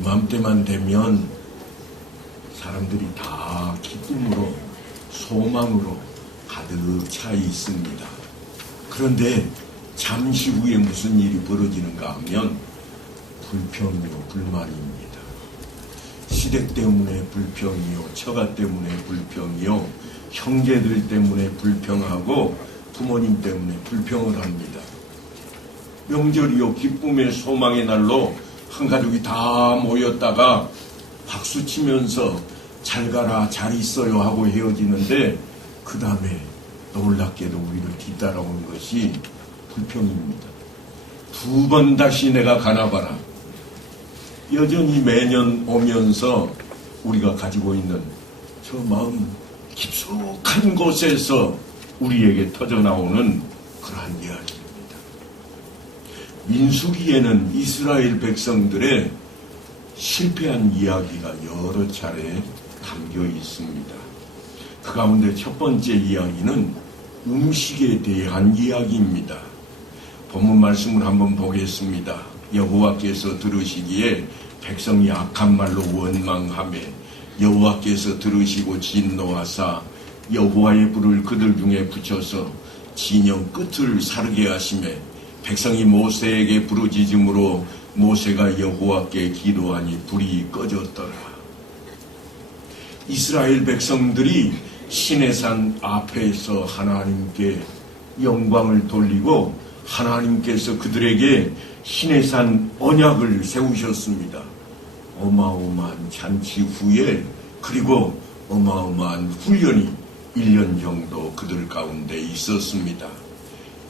이맘때만 되면 사람들이 다 기쁨으로 소망으로 가득 차 있습니다. 그런데 잠시 후에 무슨 일이 벌어지는가 하면 불평이요 불만입니다. 시댁 때문에 불평이요, 처가 때문에 불평이요, 형제들 때문에 불평하고 부모님 때문에 불평을 합니다. 명절이요 기쁨의 소망의 날로 한 가족이 다 모였다가 박수치면서 잘 가라 잘 있어요 하고 헤어지는데 그 다음에 놀랍게도 우리를 뒤따라오는 것이 불평입니다. 두 번 다시 내가 가나봐라. 여전히 매년 오면서 우리가 가지고 있는 저 마음 깊숙한 곳에서 우리에게 터져나오는 그러한 이야기입니다. 민수기에는 이스라엘 백성들의 실패한 이야기가 여러 차례 담겨 있습니다. 그 가운데 첫 번째 이야기는 음식에 대한 이야기입니다. 본문 말씀을 한번 보겠습니다. 여호와께서 들으시기에 백성이 악한 말로 원망하며 여호와께서 들으시고 진노하사 여호와의 불을 그들 중에 붙여서 진영 끝을 사르게 하시며 백성이 모세에게 부르짖음으로 모세가 여호와께 기도하니 불이 꺼졌더라. 이스라엘 백성들이 시내산 앞에서 하나님께 영광을 돌리고 하나님께서 그들에게 시내산 언약을 세우셨습니다. 어마어마한 잔치 후에 그리고 어마어마한 훈련이 1년 정도 그들 가운데 있었습니다.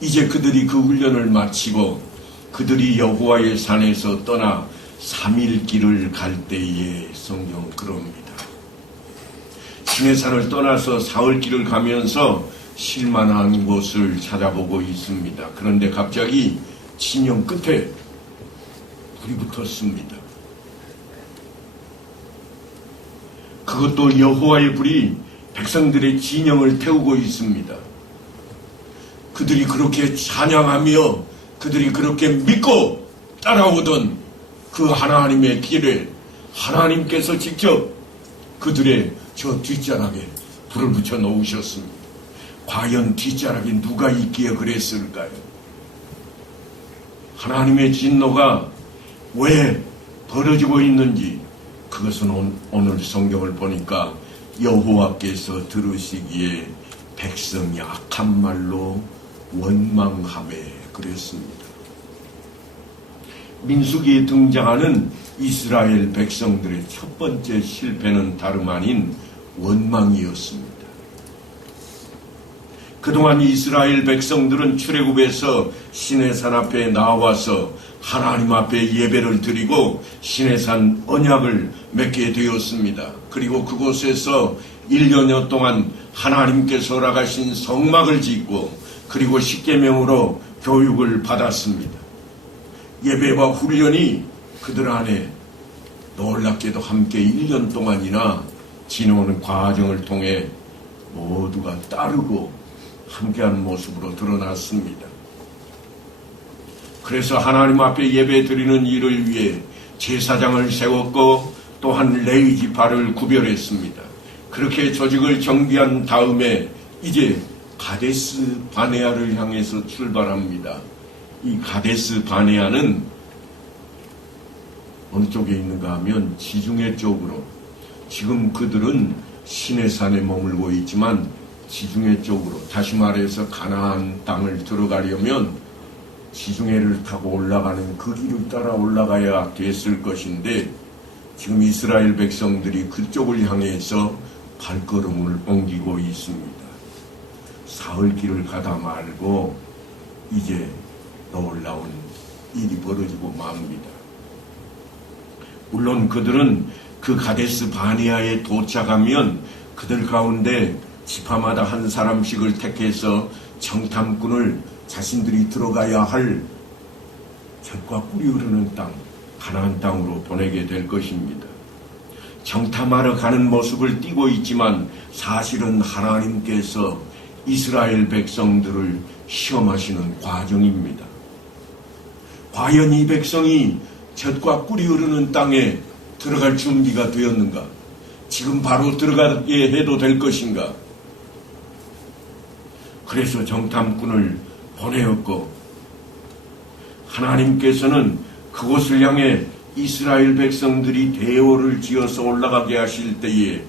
이제 그들이 그 훈련을 마치고 그들이 여호와의 산에서 떠나 3일 길을 갈 때에 성경은 그럽니다. 시내산을 떠나서 사흘 길을 가면서 실만한 곳을 찾아보고 있습니다. 그런데 갑자기 진영 끝에 불이 붙었습니다. 그것도 여호와의 불이 백성들의 진영을 태우고 있습니다. 그들이 그렇게 찬양하며 그들이 그렇게 믿고 따라오던 그 하나님의 길에 하나님께서 직접 그들의 저 뒷자락에 불을 붙여 놓으셨습니다. 과연 뒷자락에 누가 있기에 그랬을까요? 하나님의 진노가 왜 벌어지고 있는지 그것은 오늘 성경을 보니까 여호와께서 들으시기에 백성이 악한 말로 원망하며 그랬습니다. 민수기에 등장하는 이스라엘 백성들의 첫 번째 실패는 다름 아닌 원망이었습니다. 그동안 이스라엘 백성들은 출애굽에서 시내산 앞에 나와서 하나님 앞에 예배를 드리고 시내산 언약을 맺게 되었습니다. 그리고 그곳에서 1년여 동안 하나님께서 허락하신 성막을 짓고 그리고 십계명으로 교육을 받았습니다. 예배와 훈련이 그들 안에 놀랍게도 함께 1년 동안이나 지나오는 과정을 통해 모두가 따르고 함께하는 모습으로 드러났습니다. 그래서 하나님 앞에 예배 드리는 일을 위해 제사장을 세웠고 또한 레위 지파를 구별했습니다. 그렇게 조직을 정비한 다음에 이제 가데스 바네아를 향해서 출발합니다. 이 가데스 바네아는 어느 쪽에 있는가 하면 지중해 쪽으로, 지금 그들은 시내산에 머물고 있지만 지중해 쪽으로, 다시 말해서 가나안 땅을 들어가려면 지중해를 타고 올라가는 그 길을 따라 올라가야 됐을 것인데 지금 이스라엘 백성들이 그쪽을 향해서 발걸음을 옮기고 있습니다. 사흘 길을 가다 말고 이제 놀라운 일이 벌어지고 맙니다. 물론 그들은 그 가데스 바네아에 도착하면 그들 가운데 지파마다 한 사람씩을 택해서 정탐꾼을 자신들이 들어가야 할 젖과 꿀이 흐르는 땅, 가나안 땅으로 보내게 될 것입니다. 정탐하러 가는 모습을 띠고 있지만 사실은 하나님께서 이스라엘 백성들을 시험하시는 과정입니다. 과연 이 백성이 젖과 꿀이 흐르는 땅에 들어갈 준비가 되었는가? 지금 바로 들어가게 해도 될 것인가? 그래서 정탐꾼을 보내었고, 하나님께서는 그곳을 향해 이스라엘 백성들이 대오를 지어서 올라가게 하실 때에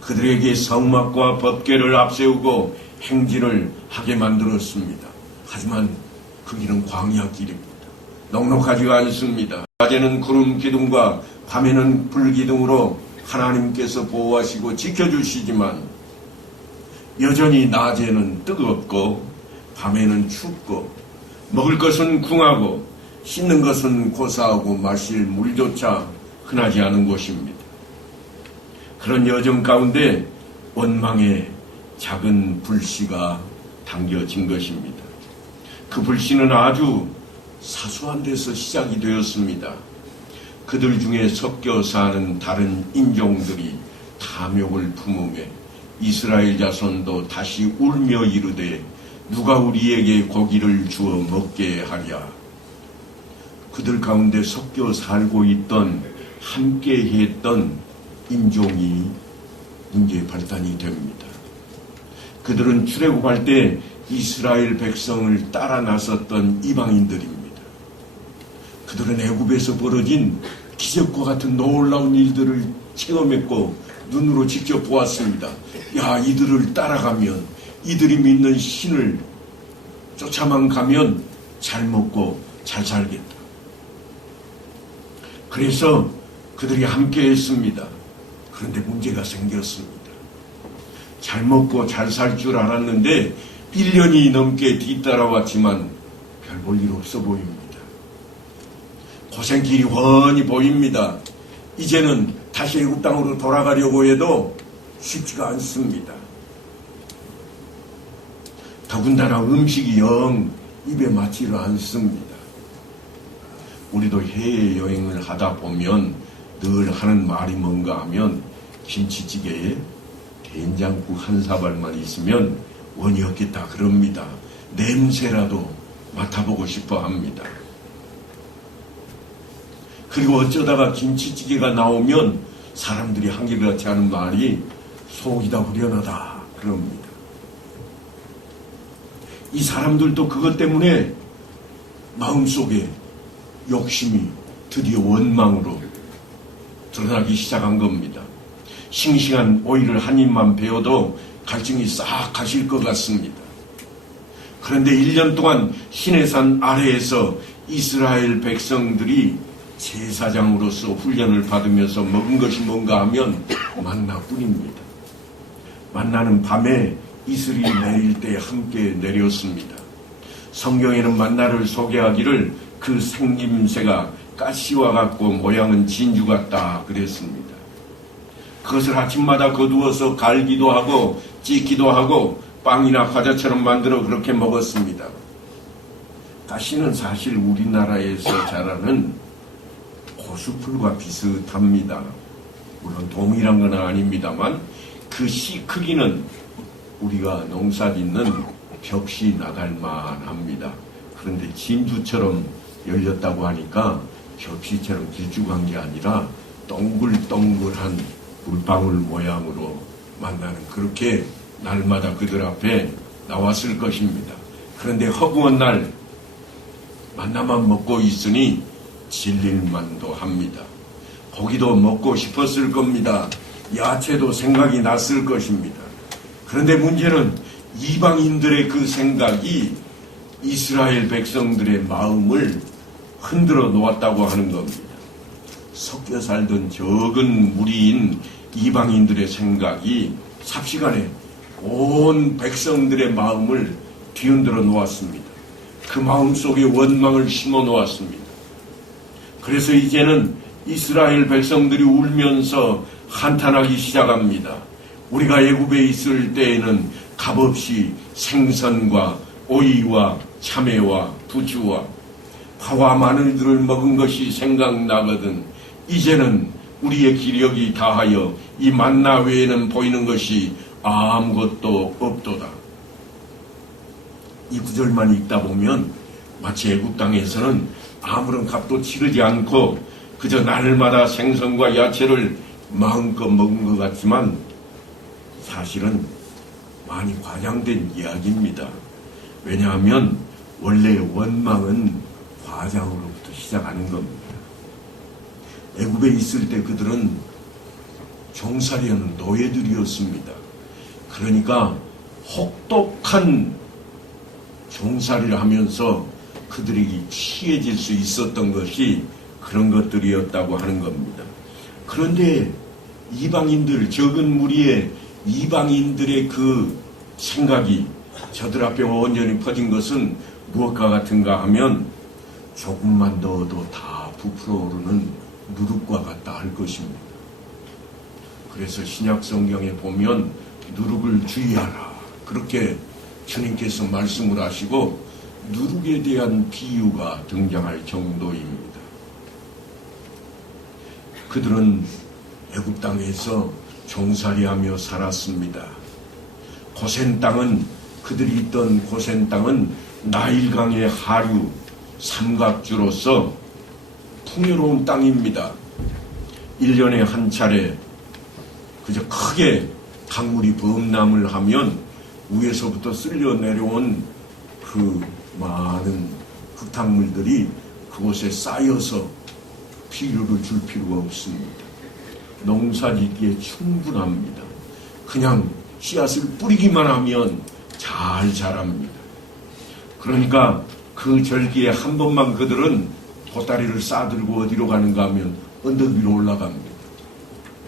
그들에게 성막과 법궤를 앞세우고 행진을 하게 만들었습니다. 하지만 그 길은 광야길입니다. 넉넉하지가 않습니다. 낮에는 구름 기둥과 밤에는 불 기둥으로 하나님께서 보호하시고 지켜주시지만 여전히 낮에는 뜨겁고 밤에는 춥고 먹을 것은 궁하고 씻는 것은 고사하고 마실 물조차 흔하지 않은 곳입니다. 그런 여정 가운데 원망의 작은 불씨가 당겨진 것입니다. 그 불씨는 아주 사소한 데서 시작이 되었습니다. 그들 중에 섞여 사는 다른 인종들이 탐욕을 품으며 이스라엘 자손도 다시 울며 이르되 누가 우리에게 고기를 주어 먹게 하랴. 그들 가운데 섞여 살고 있던 함께 했던 인종이 이제 발단이 됩니다. 그들은 출애굽할 때 이스라엘 백성을 따라 나섰던 이방인들입니다. 그들은 애굽에서 벌어진 기적과 같은 놀라운 일들을 체험했고 눈으로 직접 보았습니다. 야, 이들을 따라가면, 이들이 믿는 신을 쫓아만 가면 잘 먹고 잘 살겠다. 그래서 그들이 함께 했습니다. 그런데 문제가 생겼습니다. 잘 먹고 잘 살 줄 알았는데 1년이 넘게 뒤따라왔지만 별 볼 일 없어 보입니다. 고생길이 훤히 보입니다. 이제는 다시 애굽 땅으로 돌아가려고 해도 쉽지가 않습니다. 더군다나 음식이 영 입에 맞지를 않습니다. 우리도 해외여행을 하다 보면 늘 하는 말이 뭔가 하면 김치찌개에 된장국 한 사발만 있으면 원이 없겠다 그럽니다. 냄새라도 맡아보고 싶어 합니다. 그리고 어쩌다가 김치찌개가 나오면 사람들이 한결같이 하는 말이 속이다 후련하다 그럽니다. 이 사람들도 그것 때문에 마음속에 욕심이 드디어 원망으로 드러나기 시작한 겁니다. 싱싱한 오이를 한 입만 베어도 갈증이 싹 가실 것 같습니다. 그런데 1년 동안 시내산 아래에서 이스라엘 백성들이 제사장으로서 훈련을 받으면서 먹은 것이 뭔가 하면 만나뿐입니다. 만나는 밤에 이슬이 내릴 때 함께 내렸습니다. 성경에는 만나를 소개하기를 그 생김새가 가시와 같고 모양은 진주 같다 그랬습니다. 그것을 아침마다 거두어서 갈기도 하고 찢기도 하고 빵이나 과자처럼 만들어 그렇게 먹었습니다. 가시는 사실 우리나라에서 자라는 고수풀과 비슷합니다. 물론 동일한 건 아닙니다만 그 씨 크기는 우리가 농사짓는 벽씨 나달만 합니다. 그런데 진주처럼 열렸다고 하니까 벽씨처럼 길쭉한 게 아니라 동글동글한 물방울 모양으로 만나는 그렇게 날마다 그들 앞에 나왔을 것입니다. 그런데 허구한 날 만나만 먹고 있으니 질릴만도 합니다. 고기도 먹고 싶었을 겁니다. 야채도 생각이 났을 것입니다. 그런데 문제는 이방인들의 그 생각이 이스라엘 백성들의 마음을 흔들어 놓았다고 하는 겁니다. 섞여 살던 적은 무리인 이방인들의 생각이 삽시간에 온 백성들의 마음을 뒤흔들어 놓았습니다. 그 마음 속에 원망을 심어 놓았습니다. 그래서 이제는 이스라엘 백성들이 울면서 한탄하기 시작합니다. 우리가 애굽에 있을 때에는 값없이 생선과 오이와 참외와 부추와 파와 마늘들을 먹은 것이 생각나거든 이제는 우리의 기력이 다하여 이 만나 외에는 보이는 것이 아무것도 없도다. 이 구절만 읽다 보면 마치 애굽 땅에서는 아무런 값도 치르지 않고 그저 날마다 생선과 야채를 마음껏 먹은 것 같지만 사실은 많이 과장된 이야기입니다. 왜냐하면 원래 원망은 과장으로부터 시작하는 겁니다. 애굽에 있을 때 그들은 종살이하는 노예들이었습니다. 그러니까 혹독한 종살이를 하면서 그들이 취해질 수 있었던 것이 그런 것들이었다고 하는 겁니다. 그런데 이방인들, 적은 무리의 이방인들의 그 생각이 저들 앞에 온전히 퍼진 것은 무엇과 같은가 하면 조금만 넣어도 다 부풀어오르는 누룩과 같다 할 것입니다. 그래서 신약 성경에 보면 누룩을 주의하라 그렇게 주님께서 말씀을 하시고 누룩에 대한 비유가 등장할 정도입니다. 그들은 애굽 땅에서 종살이하며 살았습니다. 고센 땅은 그들이 있던 고센 땅은 나일강의 하류 삼각주로서 풍요로운 땅입니다. 1년에 한 차례 그저 크게 강물이 범람을 하면 위에서부터 쓸려 내려온 그 많은 흙탕물들이 그곳에 쌓여서 비료를 줄 필요가 없습니다. 농사짓기에 충분합니다. 그냥 씨앗을 뿌리기만 하면 잘 자랍니다. 그러니까 그 절기에 한 번만 그들은 보따리를 싸들고 어디로 가는가 하면 언덕 위로 올라갑니다.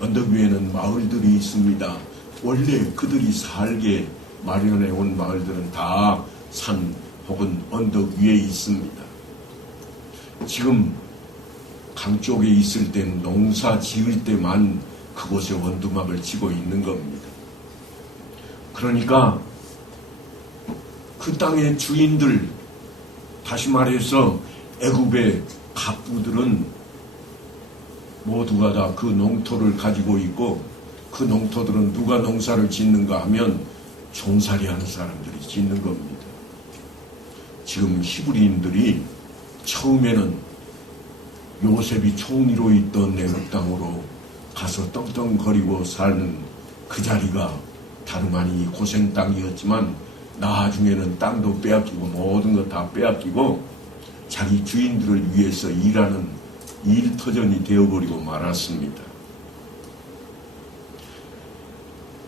언덕 위에는 마을들이 있습니다. 원래 그들이 살게 마련해 온 마을들은 다 산 혹은 언덕 위에 있습니다. 지금 강 쪽에 있을 땐 농사 지을 때만 그곳에 원두막을 치고 있는 겁니다. 그러니까 그 땅의 주인들, 다시 말해서 애굽의 갑부들은 모두가 다 그 농토를 가지고 있고 그 농토들은 누가 농사를 짓는가 하면 종살이하는 사람들이 짓는 겁니다. 지금 히브리인들이 처음에는 요셉이 총리로 있던 애굽 땅으로 가서 떵떵거리고 사는 그 자리가 다름 아니 고생 땅이었지만 나중에는 땅도 빼앗기고 모든 것 다 빼앗기고 자기 주인들을 위해서 일하는 일터전이 되어버리고 말았습니다.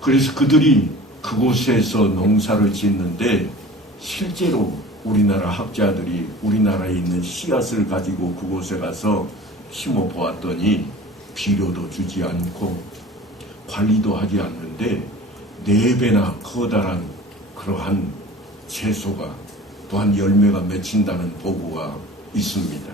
그래서 그들이 그곳에서 농사를 짓는데 실제로 우리나라 학자들이 우리나라에 있는 씨앗을 가지고 그곳에 가서 심어 보았더니 비료도 주지 않고 관리도 하지 않는데 4배나 커다란 그러한 채소가 또한 열매가 맺힌다는 보고가 있습니다.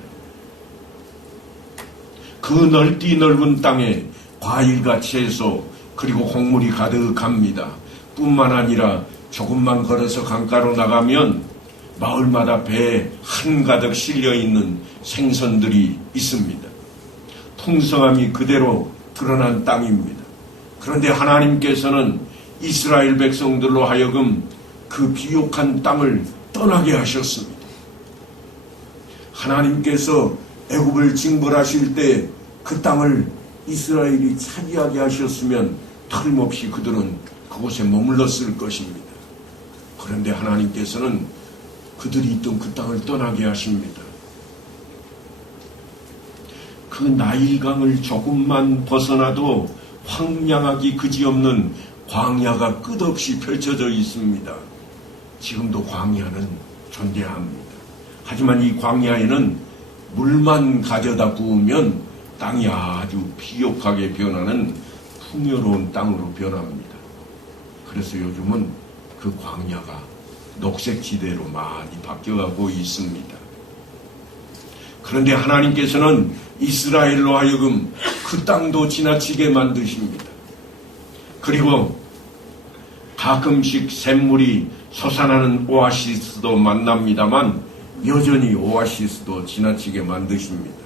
그 넓디 넓은 땅에 과일과 채소 그리고 곡물이 가득합니다. 뿐만 아니라 조금만 걸어서 강가로 나가면 마을마다 배에 한가득 실려있는 생선들이 있습니다. 풍성함이 그대로 드러난 땅입니다. 그런데 하나님께서는 이스라엘 백성들로 하여금 그 비옥한 땅을 떠나게 하셨습니다. 하나님께서 애굽을 징벌하실 때 그 땅을 이스라엘이 차지하게 하셨으면 틀림없이 그들은 그곳에 머물렀을 것입니다. 그런데 하나님께서는 그들이 있던 그 땅을 떠나게 하십니다. 그 나일강을 조금만 벗어나도 황량하기 그지없는 광야가 끝없이 펼쳐져 있습니다. 지금도 광야는 존재합니다. 하지만 이 광야에는 물만 가져다 부으면 땅이 아주 비옥하게 변하는 풍요로운 땅으로 변합니다. 그래서 요즘은 그 광야가 녹색지대로 많이 바뀌어가고 있습니다. 그런데 하나님께서는 이스라엘로 하여금 그 땅도 지나치게 만드십니다. 그리고 가끔씩 샘물이 솟아나는 오아시스도 만납니다만 여전히 오아시스도 지나치게 만드십니다.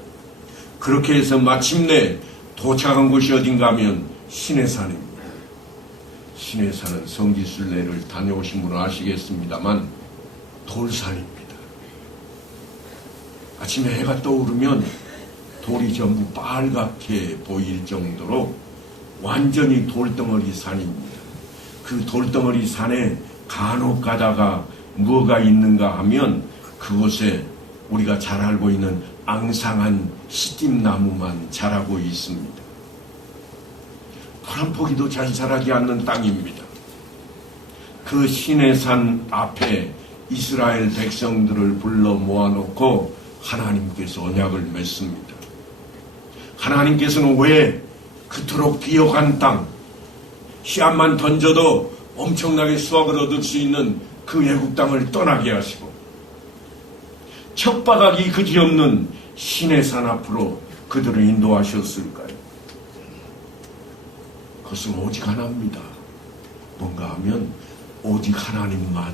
그렇게 해서 마침내 도착한 곳이 어딘가 하면 시내산입니다. 시내산은 성지순례를 다녀오신 분은 아시겠습니다만 돌산입니다. 아침에 해가 떠오르면 돌이 전부 빨갛게 보일 정도로 완전히 돌덩어리 산입니다. 그 돌덩어리 산에 간혹 가다가 뭐가 있는가 하면 그곳에 우리가 잘 알고 있는 앙상한 시띠나무만 자라고 있습니다. 풀 한 포기도 잘 자라지 않는 땅입니다. 그 시내산 앞에 이스라엘 백성들을 불러 모아놓고 하나님께서 언약을 맺습니다. 하나님께서는 왜 그토록 비옥한 땅, 씨앗만 던져도 엄청나게 수확을 얻을 수 있는 그 애국 땅을 떠나게 하시고 척박하기 그지없는 시내산 앞으로 그들을 인도하셨을까요? 그것은 오직 하나입니다. 뭔가 하면 오직 하나님만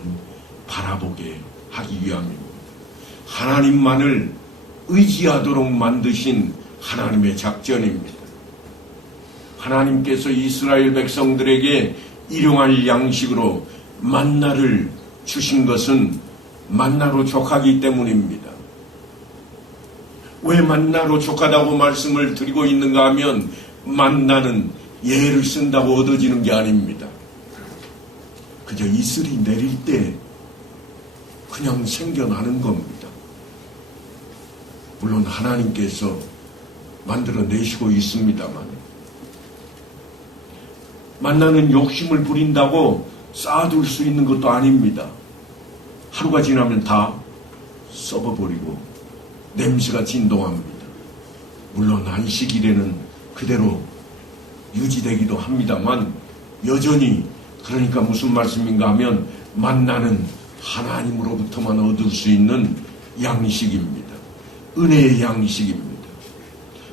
바라보게 하기 위함입니다. 하나님만을 의지하도록 만드신 하나님의 작전입니다. 하나님께서 이스라엘 백성들에게 일용할 양식으로 만나를 주신 것은 만나로 족하기 때문입니다. 왜 만나로 족하다고 말씀을 드리고 있는가 하면 만나는 예를 쓴다고 얻어지는 게 아닙니다. 그저 이슬이 내릴 때 그냥 생겨나는 겁니다. 물론 하나님께서 만들어내시고 있습니다만 만나는 욕심을 부린다고 쌓아둘 수 있는 것도 아닙니다. 하루가 지나면 다 썩어버리고 냄새가 진동합니다. 물론 안식일에는 그대로 유지되기도 합니다만 여전히 그러니까 무슨 말씀인가 하면 만나는 하나님으로부터만 얻을 수 있는 양식입니다. 은혜의 양식입니다.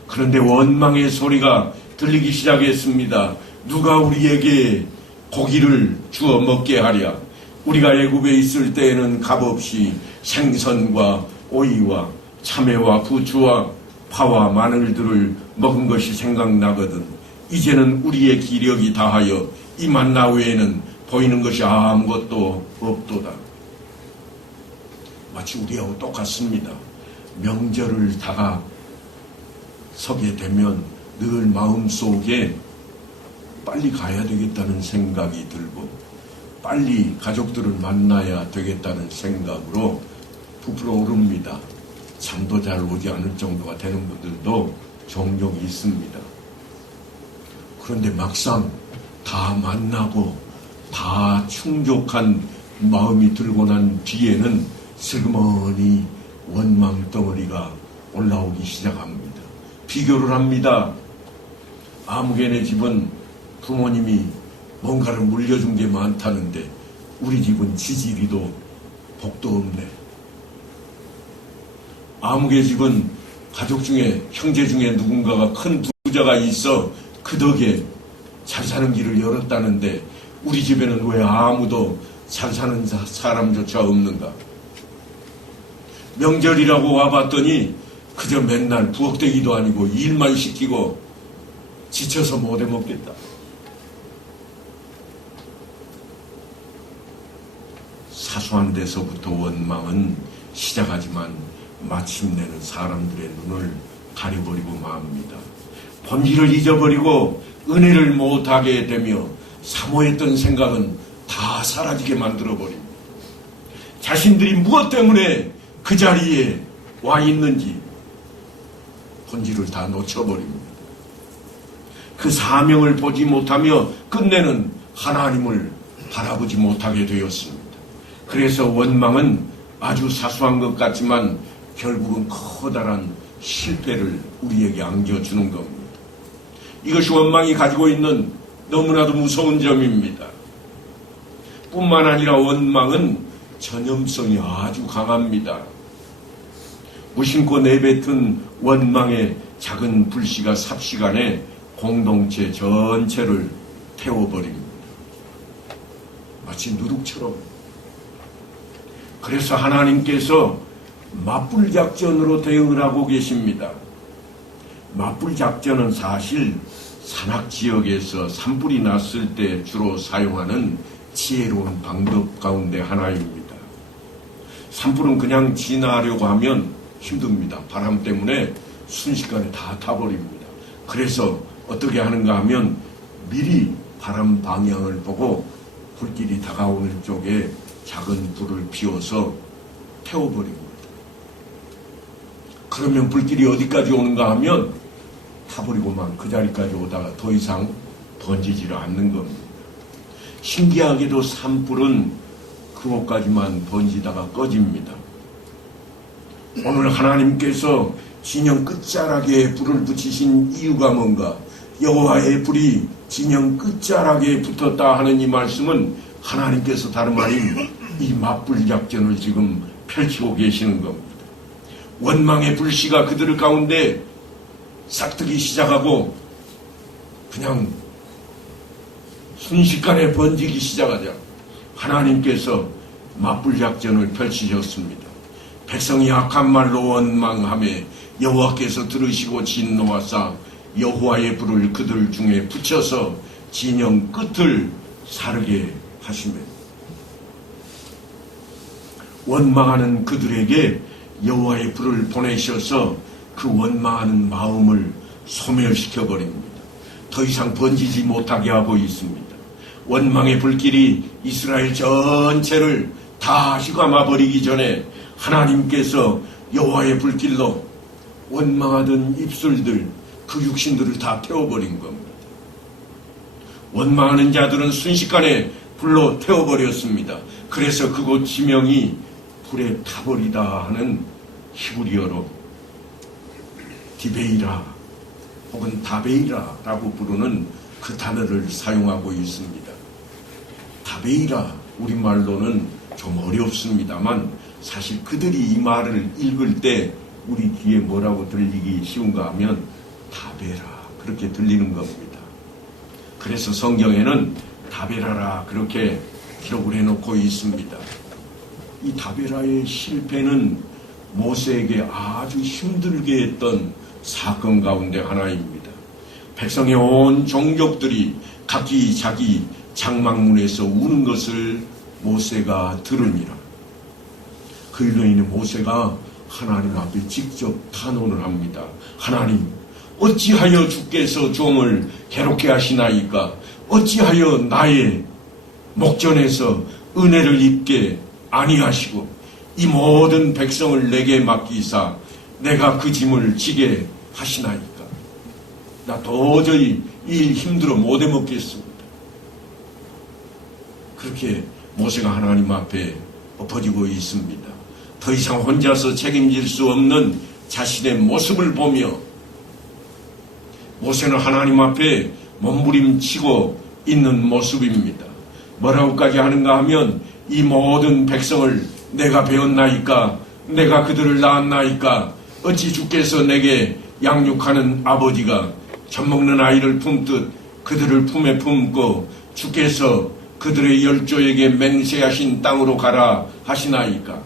그런데 원망의 소리가 들리기 시작했습니다. 누가 우리에게 고기를 주어 먹게 하랴. 우리가 애굽에 있을 때에는 값없이 생선과 오이와 참외와 부추와 파와 마늘들을 먹은 것이 생각나거든. 이제는 우리의 기력이 다하여 이 만나 외에는 보이는 것이 아무것도 없도다. 마치 우리하고 똑같습니다. 명절을 다가서게 되면 늘 마음속에 빨리 가야 되겠다는 생각이 들고 빨리 가족들을 만나야 되겠다는 생각으로 부풀어 오릅니다. 잠도 잘 오지 않을 정도가 되는 분들도 종종 있습니다. 그런데 막상 다 만나고 다 충족한 마음이 들고 난 뒤에는 슬그머니 원망 덩어리가 올라오기 시작합니다. 비교를 합니다. 아무개네 집은 부모님이 뭔가를 물려준 게 많다는데 우리 집은 지지리도 복도 없네. 아무개 집은 가족 중에 형제 중에 누군가가 큰 부자가 있어 그 덕에 잘 사는 길을 열었다는데 우리 집에는 왜 아무도 잘 사는 사람조차 없는가. 명절이라고 와봤더니 그저 맨날 부엌대기도 아니고 일만 시키고 지쳐서 못 해먹겠다. 사소한 데서부터 원망은 시작하지만 마침내는 사람들의 눈을 가려버리고 맙니다. 본질을 잊어버리고 은혜를 못하게 되며 사모했던 생각은 다 사라지게 만들어버립니다. 자신들이 무엇 때문에 그 자리에 와 있는지 본질을 다 놓쳐버립니다. 그 사명을 보지 못하며 끝내는 하나님을 바라보지 못하게 되었습니다. 그래서 원망은 아주 사소한 것 같지만 결국은 커다란 실패를 우리에게 안겨주는 겁니다. 이것이 원망이 가지고 있는 너무나도 무서운 점입니다. 뿐만 아니라 원망은 전염성이 아주 강합니다. 무심코 내뱉은 원망의 작은 불씨가 삽시간에 공동체 전체를 태워버립니다. 마치 누룩처럼. 그래서 하나님께서 맞불 작전으로 대응을 하고 계십니다. 맞불 작전은 사실 산악지역에서 산불이 났을 때 주로 사용하는 지혜로운 방법 가운데 하나입니다. 산불은 그냥 진화하려고 하면 힘듭니다. 바람 때문에 순식간에 다 타버립니다. 그래서 어떻게 하는가 하면 미리 바람 방향을 보고 불길이 다가오는 쪽에 작은 불을 피워서 태워버립니다. 그러면 불길이 어디까지 오는가 하면 타버리고만 그 자리까지 오다가 더 이상 번지지를 않는 겁니다. 신기하게도 산불은 그곳까지만 번지다가 꺼집니다. 오늘 하나님께서 진영 끝자락에 불을 붙이신 이유가 뭔가? 여호와의 불이 진영 끝자락에 붙었다 하는 이 말씀은 하나님께서 다름 아닌 이 맞불 작전을 지금 펼치고 계시는 겁니다. 원망의 불씨가 그들 가운데 싹트기 시작하고 그냥 순식간에 번지기 시작하자 하나님께서 맞불 작전을 펼치셨습니다. 백성이 악한 말로 원망하며 여호와께서 들으시고 진노하사 여호와의 불을 그들 중에 붙여서 진영 끝을 사르게 하시며 원망하는 그들에게 여호와의 불을 보내셔서 그 원망하는 마음을 소멸시켜 버립니다. 더 이상 번지지 못하게 하고 있습니다. 원망의 불길이 이스라엘 전체를 다 휘감아 버리기 전에 하나님께서 여호와의 불길로 원망하던 입술들, 그 육신들을 다 태워버린 겁니다. 원망하는 자들은 순식간에 불로 태워버렸습니다. 그래서 그곳 지명이 불에 타버리다 하는 히브리어로 디베이라 혹은 다베이라라고 부르는 그 단어를 사용하고 있습니다. 다베이라 우리말로는 좀 어렵습니다만 사실 그들이 이 말을 읽을 때 우리 귀에 뭐라고 들리기 쉬운가 하면 다베라 그렇게 들리는 겁니다. 그래서 성경에는 다베라라 그렇게 기록을 해놓고 있습니다. 이 다베라의 실패는 모세에게 아주 힘들게 했던 사건 가운데 하나입니다. 백성의 온 종족들이 각기 자기 장막문에서 우는 것을 모세가 들으니라. 그 일로 인해 모세가 하나님 앞에 직접 탄원을 합니다. 하나님, 어찌하여 주께서 종을 괴롭게 하시나이까? 어찌하여 나의 목전에서 은혜를 입게 아니하시고 이 모든 백성을 내게 맡기사 내가 그 짐을 지게 하시나이까? 나 도저히 이 일 힘들어 못 해먹겠습니다. 그렇게 모세가 하나님 앞에 엎어지고 있습니다. 더 이상 혼자서 책임질 수 없는 자신의 모습을 보며 모세는 하나님 앞에 몸부림치고 있는 모습입니다. 뭐라고까지 하는가 하면 이 모든 백성을 내가 배웠나이까? 내가 그들을 낳았나이까? 어찌 주께서 내게 양육하는 아버지가 젖먹는 아이를 품듯 그들을 품에 품고 주께서 그들의 열조에게 맹세하신 땅으로 가라 하시나이까?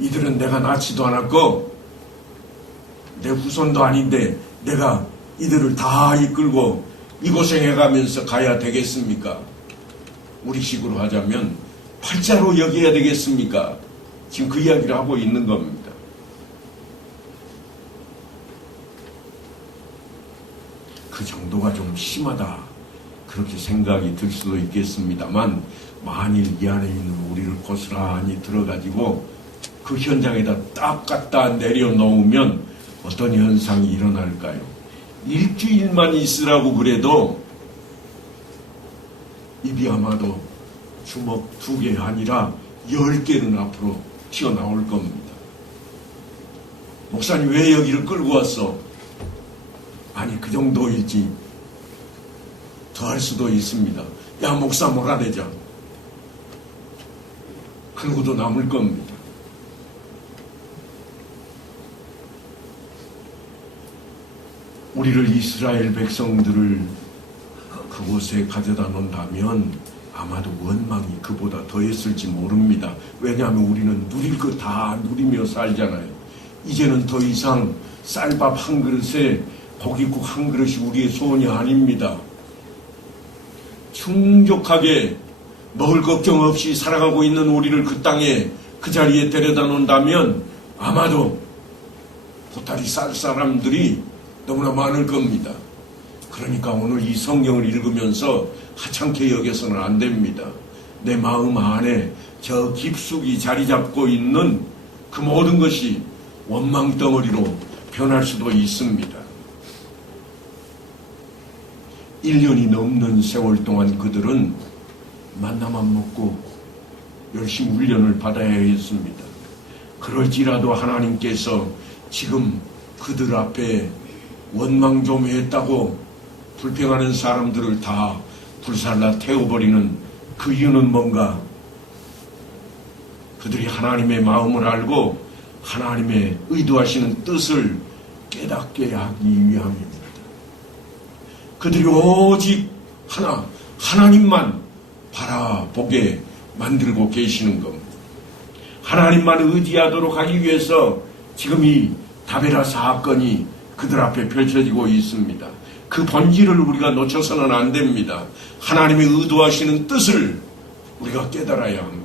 이들은 내가 낳지도 않았고 내 후손도 아닌데 내가 이들을 다 이끌고 이곳에 해가면서 가야 되겠습니까? 우리식으로 하자면 팔자로 여겨야 되겠습니까? 지금 그 이야기를 하고 있는 겁니다. 그 정도가 좀 심하다 그렇게 생각이 들 수도 있겠습니다만 만일 이 안에 있는 우리를 고스란히 들어가지고 그 현장에다 딱 갖다 내려놓으면 어떤 현상이 일어날까요? 일주일만 있으라고 그래도 입이 아마도 주먹 2개 아니라 10개는 앞으로 튀어나올 겁니다. 목사님 왜 여기를 끌고 왔어? 아니 그 정도일지 더 할 수도 있습니다. 야 목사 몰아내자. 그러고도 남을 겁니다. 우리를 이스라엘 백성들을 그곳에 가져다 놓는다면 아마도 원망이 그보다 더했을지 모릅니다. 왜냐하면 우리는 누릴 거 다 누리며 살잖아요. 이제는 더 이상 쌀밥 한 그릇에 고깃국 한 그릇이 우리의 소원이 아닙니다. 충족하게 먹을 걱정 없이 살아가고 있는 우리를 그 땅에 그 자리에 데려다 놓는다면 아마도 보따리 쌀 사람들이 너무나 많을 겁니다. 그러니까 오늘 이 성경을 읽으면서 하찮게 여겨서는 안 됩니다. 내 마음 안에 저 깊숙이 자리 잡고 있는 그 모든 것이 원망덩어리로 변할 수도 있습니다. 1년이 넘는 세월 동안 그들은 만나만 먹고 열심히 훈련을 받아야 했습니다. 그럴지라도 하나님께서 지금 그들 앞에 원망 좀 했다고 불평하는 사람들을 다 불살라 태워버리는 그 이유는 뭔가? 그들이 하나님의 마음을 알고 하나님의 의도하시는 뜻을 깨닫게 하기 위함입니다. 그들이 오직 하나님만 바라보게 만들고 계시는 겁니다. 하나님만 의지하도록 하기 위해서 지금 이 다베라 사건이 그들 앞에 펼쳐지고 있습니다. 그 본질을 우리가 놓쳐서는 안 됩니다. 하나님의 의도하시는 뜻을 우리가 깨달아야 합니다.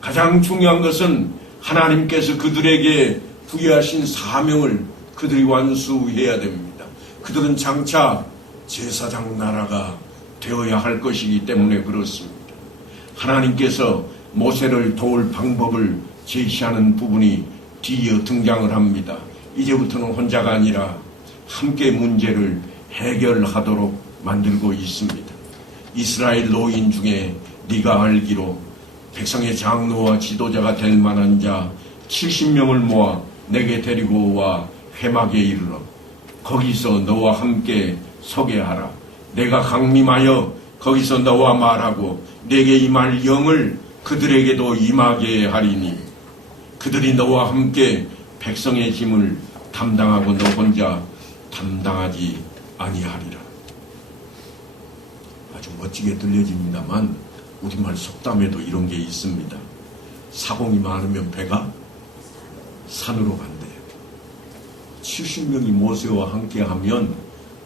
가장 중요한 것은 하나님께서 그들에게 부여하신 사명을 그들이 완수해야 됩니다. 그들은 장차 제사장 나라가 되어야 할 것이기 때문에 그렇습니다. 하나님께서 모세를 도울 방법을 제시하는 부분이 뒤이어 등장을 합니다. 이제부터는 혼자가 아니라 함께 문제를 해결하도록 만들고 있습니다. 이스라엘 노인 중에 네가 알기로 백성의 장로와 지도자가 될 만한 자 70명을 모아 내게 데리고 와 회막에 이르러 거기서 너와 함께 서게 하라. 내가 강림하여 거기서 너와 말하고 내게 임할 영을 그들에게도 임하게 하리니 그들이 너와 함께 백성의 짐을 담당하고 너 혼자 담당하지 아니하리라. 아주 멋지게 들려집니다만 우리말 속담에도 이런 게 있습니다. 사공이 많으면 배가 산으로 간대요. 70명이 모세와 함께하면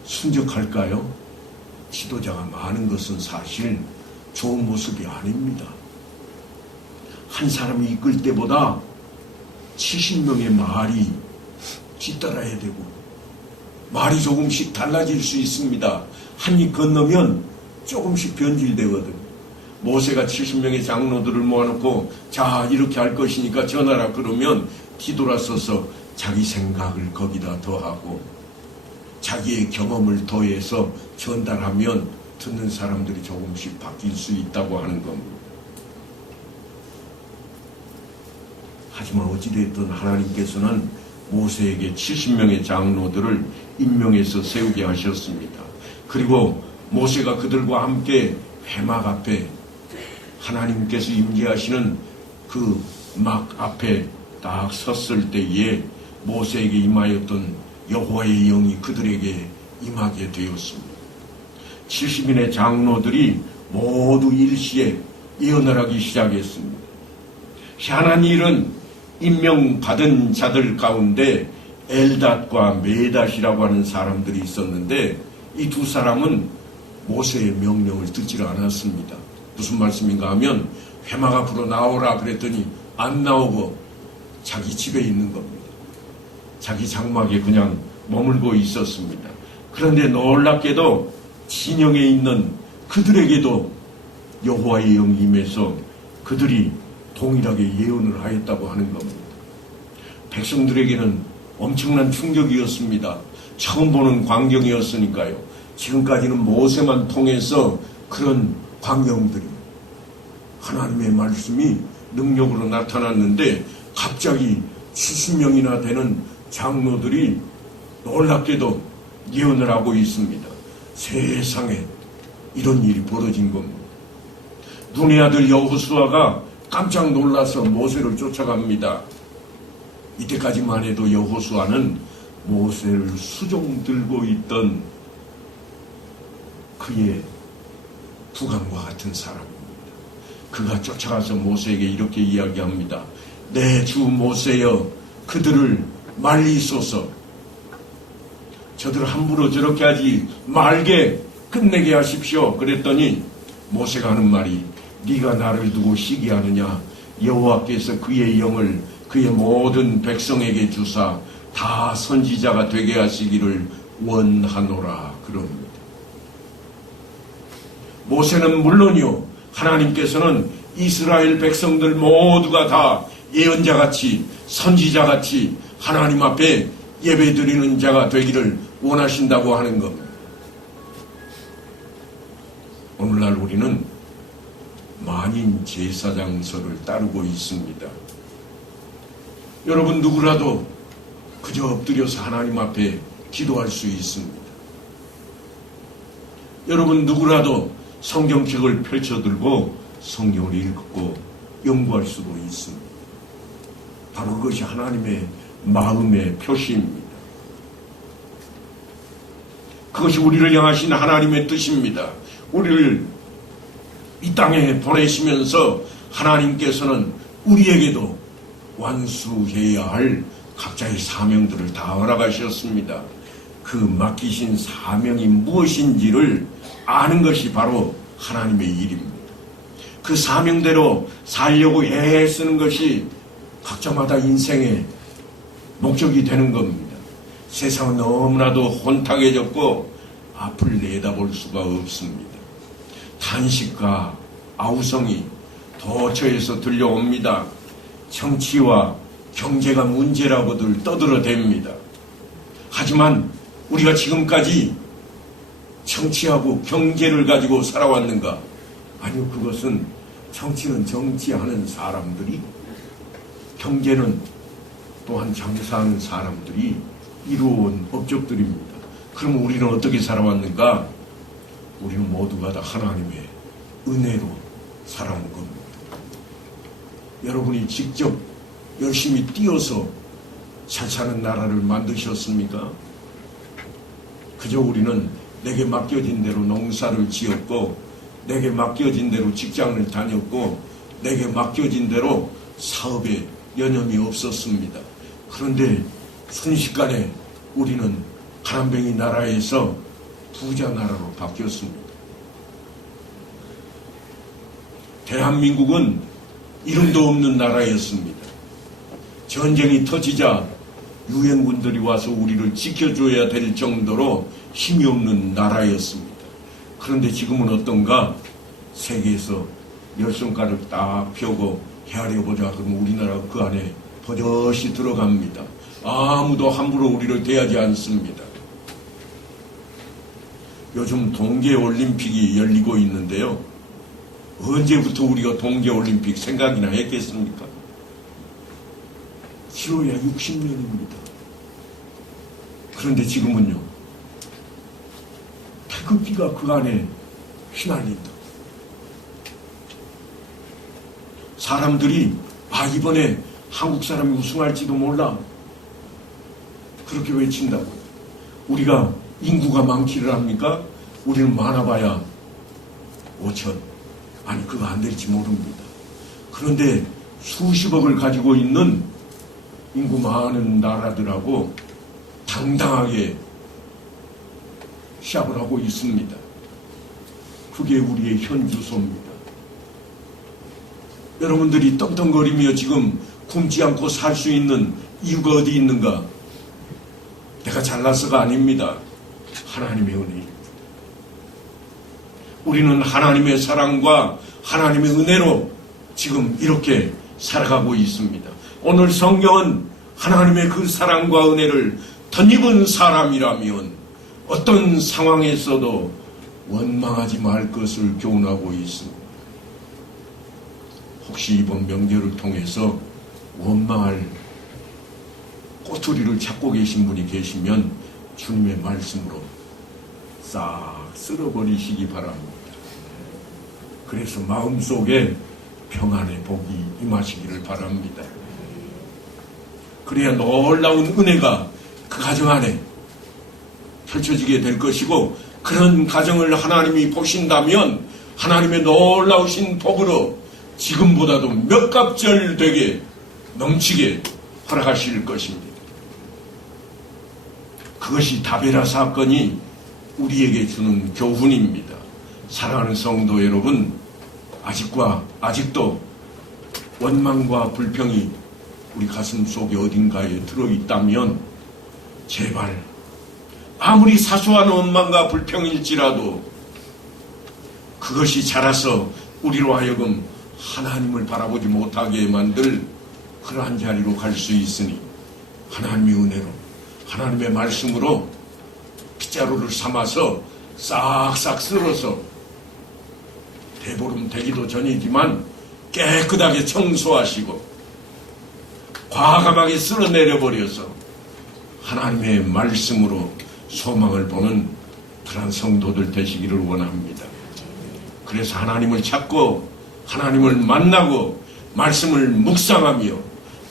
순적할까요? 지도자가 많은 것은 사실 좋은 모습이 아닙니다. 한 사람이 이끌 때보다 70명의 말이 뒤따라야 되고 말이 조금씩 달라질 수 있습니다. 한 입 건너면 조금씩 변질되거든. 모세가 70명의 장로들을 모아놓고 자 이렇게 할 것이니까 전하라 그러면 뒤돌아서서 자기 생각을 거기다 더하고 자기의 경험을 더해서 전달하면 듣는 사람들이 조금씩 바뀔 수 있다고 하는 겁니다. 하지만 어찌됐든 하나님께서는 모세에게 70명의 장로들을 임명해서 세우게 하셨습니다. 그리고 모세가 그들과 함께 회막 앞에 하나님께서 임재하시는 그 막 앞에 딱 섰을 때에 모세에게 임하였던 여호와의 영이 그들에게 임하게 되었습니다. 70인의 장로들이 모두 일시에 예언을 하기 시작했습니다. 희한한 일은 임명받은 자들 가운데 엘닷과 메닷이라고 하는 사람들이 있었는데 이 두 사람은 모세의 명령을 듣지를 않았습니다. 무슨 말씀인가 하면 회막 앞으로 나오라 그랬더니 안 나오고 자기 집에 있는 겁니다. 자기 장막에 그냥 머물고 있었습니다. 그런데 놀랍게도 진영에 있는 그들에게도 여호와의 영이 임해서 그들이 동일하게 예언을 하였다고 하는 겁니다. 백성들에게는 엄청난 충격이었습니다. 처음 보는 광경이었으니까요. 지금까지는 모세만 통해서 그런 광경들이 하나님의 말씀이 능력으로 나타났는데 갑자기 70명이나 되는 장로들이 놀랍게도 예언을 하고 있습니다. 세상에 이런 일이 벌어진 겁니다. 눈의 아들 여호수아가 깜짝 놀라서 모세를 쫓아갑니다. 이때까지만 해도 여호수아는 모세를 수종 들고 있던 그의 부감과 같은 사람입니다. 그가 쫓아가서 모세에게 이렇게 이야기합니다. 내 주 모세여 그들을 말리소서. 저들 함부로 저렇게 하지 말게 끝내게 하십시오. 그랬더니 모세가 하는 말이 네가 나를 두고 시기하느냐. 여호와께서 그의 영을 그의 모든 백성에게 주사 다 선지자가 되게 하시기를 원하노라 그럽니다. 모세는 물론이요, 하나님께서는 이스라엘 백성들 모두가 다 예언자같이 선지자같이 하나님 앞에 예배드리는 자가 되기를 원하신다고 하는 겁니다. 오늘날 우리는 만인 제사장서를 따르고 있습니다. 여러분 누구라도 그저 엎드려서 하나님 앞에 기도할 수 있습니다. 여러분 누구라도 성경책을 펼쳐들고 성경을 읽고 연구할 수도 있습니다. 바로 그것이 하나님의 마음의 표시입니다. 그것이 우리를 향하신 하나님의 뜻입니다. 우리를 이 땅에 보내시면서 하나님께서는 우리에게도 완수해야 할 각자의 사명들을 다 허락하셨습니다. 그 맡기신 사명이 무엇인지를 아는 것이 바로 하나님의 일입니다. 그 사명대로 살려고 애쓰는 것이 각자마다 인생의 목적이 되는 겁니다. 세상은 너무나도 혼탁해졌고 앞을 내다볼 수가 없습니다. 탄식과 아우성이 도처에서 들려옵니다. 정치와 경제가 문제라고들 떠들어댑니다. 하지만 우리가 지금까지 정치하고 경제를 가지고 살아왔는가? 아니요, 그것은 정치는 정치하는 사람들이, 경제는 또한 장사하는 사람들이 이루어온 업적들입니다. 그럼 우리는 어떻게 살아왔는가? 우리는 모두가 다 하나님의 은혜로 살아온 겁니다. 여러분이 직접 열심히 뛰어서 잘 사는 나라를 만드셨습니까? 그저 우리는 내게 맡겨진 대로 농사를 지었고, 내게 맡겨진 대로 직장을 다녔고, 내게 맡겨진 대로 사업에 여념이 없었습니다. 그런데 순식간에 우리는 가난뱅이 나라에서 부자 나라로 바뀌었습니다. 대한민국은 이름도 없는 나라였습니다. 전쟁이 터지자 유엔군들이 와서 우리를 지켜줘야 될 정도로 힘이 없는 나라였습니다. 그런데 지금은 어떤가? 세계에서 열 손가락 딱 펴고 헤아려보자 그러면 우리나라가 그 안에 버젓이 들어갑니다. 아무도 함부로 우리를 대하지 않습니다. 요즘 동계올림픽이 열리고 있는데요. 언제부터 우리가 동계올림픽 생각이나 했겠습니까? 길어야 60년입니다. 그런데 지금은요, 태극기가 그 안에 휘날린다. 사람들이 이번에 한국 사람이 우승할지도 몰라, 그렇게 외친다고. 우리가 인구가 많기를 합니까? 우리는 많아봐야 5천, 아니 그거 안 될지 모릅니다. 그런데 수십억을 가지고 있는 인구 많은 나라들하고 당당하게 시합을 하고 있습니다. 그게 우리의 현주소입니다. 여러분들이 떵떵거리며 지금 굶지 않고 살 수 있는 이유가 어디 있는가? 내가 잘나서가 아닙니다. 하나님의 은혜입니다. 우리는 하나님의 사랑과 하나님의 은혜로 지금 이렇게 살아가고 있습니다. 오늘 성경은 하나님의 그 사랑과 은혜를 덧입은 사람이라면 어떤 상황에서도 원망하지 말 것을 교훈하고 있습니다. 혹시 이번 명절을 통해서 원망할 꼬투리를 찾고 계신 분이 계시면 주님의 말씀으로 싹 쓸어버리시기 바랍니다. 그래서 마음속에 평안의 복이 임하시기를 바랍니다. 그래야 놀라운 은혜가 그 가정 안에 펼쳐지게 될 것이고, 그런 가정을 하나님이 보신다면 하나님의 놀라우신 복으로 지금보다도 몇 갑절 되게 넘치게 허락하실 것입니다. 그것이 다베라 사건이 우리에게 주는 교훈입니다. 사랑하는 성도 여러분, 아직도 원망과 불평이 우리 가슴 속에 어딘가에 들어있다면 제발 아무리 사소한 원망과 불평일지라도 그것이 자라서 우리로 하여금 하나님을 바라보지 못하게 만들 그러한 자리로 갈 수 있으니 하나님의 은혜로 하나님의 말씀으로 빗자루를 삼아서 싹싹 쓸어서 대보름 되기도 전이지만 깨끗하게 청소하시고 과감하게 쓸어내려버려서 하나님의 말씀으로 소망을 보는 그런 성도들 되시기를 원합니다. 그래서 하나님을 찾고 하나님을 만나고 말씀을 묵상하며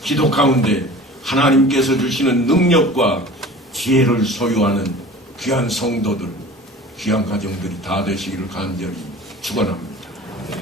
기도 가운데 하나님께서 주시는 능력과 지혜를 소유하는 귀한 성도들, 귀한 가정들이 다 되시기를 간절히 축원합니다.